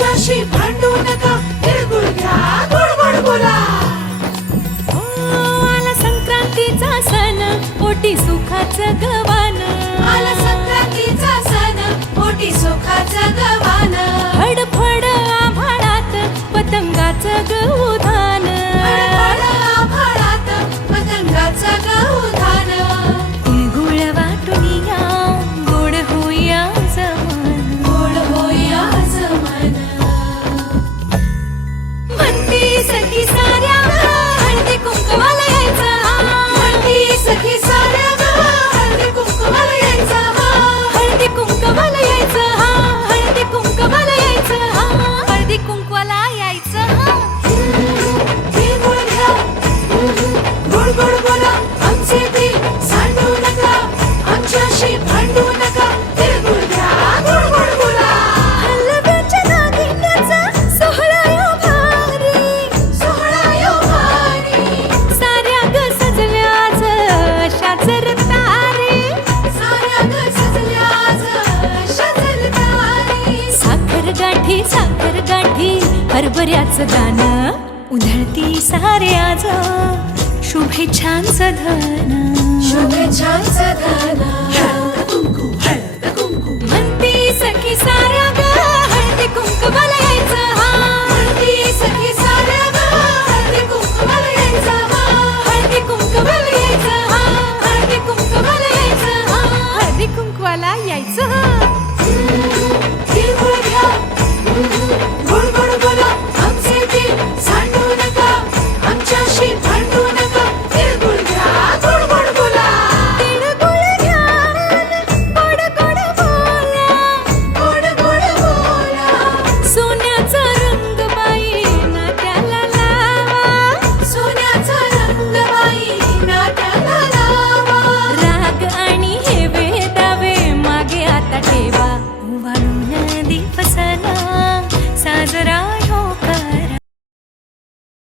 आमच्याशी भांडू नका, तिळगुळ घ्या, गोड गोड बोला. आला संक्रांतीचा सण, पोटी सुखाचं गवान. आला संक्रांतीचा सण, पोटी सुखाचं गवान. फडफड आभाळात पतंगाचं गौधान. फडफड आभाळात पतंगाचं गौधान. तिळगुळ वाटून या, गोड होया जमान. गोड होया जमान. म्हणती सखी साऱ्या हळदी कुंकवाला यायचं. म्हणती सखी साऱ्या ग, हळदी कुंकवाला यायचं. हळदी कुंकवाला यायचं. हळदी कुंकवाला यायचं. हळदी कुंकवाला यायचं. तिळगुळ घ्या, गोड गोड बोला. आमचे दिल सांडू नका, आमच्याशी भांडू नका, तिळगुळ घ्या, गोड गोड बोला. हलव्याच्या नागिन्याचा सोहळा यो भारी. सोहळा यो भारी. साऱ्या ग सजल्या आज अशाच रतारी. साऱ्या ग सजल्या आज अशाच रतारी. साखर गाठी हरभऱ्याचं गाणं. उधळती सारे आज शुभेच्छांचं धन. शुभेच्छांचं धन. हळद कुंकू, हळद कुंकू. म्हणती सखी साऱ्या ग, हळदी कुंकवाला यायचं. म्हणती सखी साऱ्या ग, हळदी कुंकवाला यायचं. हळदी कुंकवाला यायचं. हळदी कुंकवाला यायचं. हळदी कुंकवाला यायचं.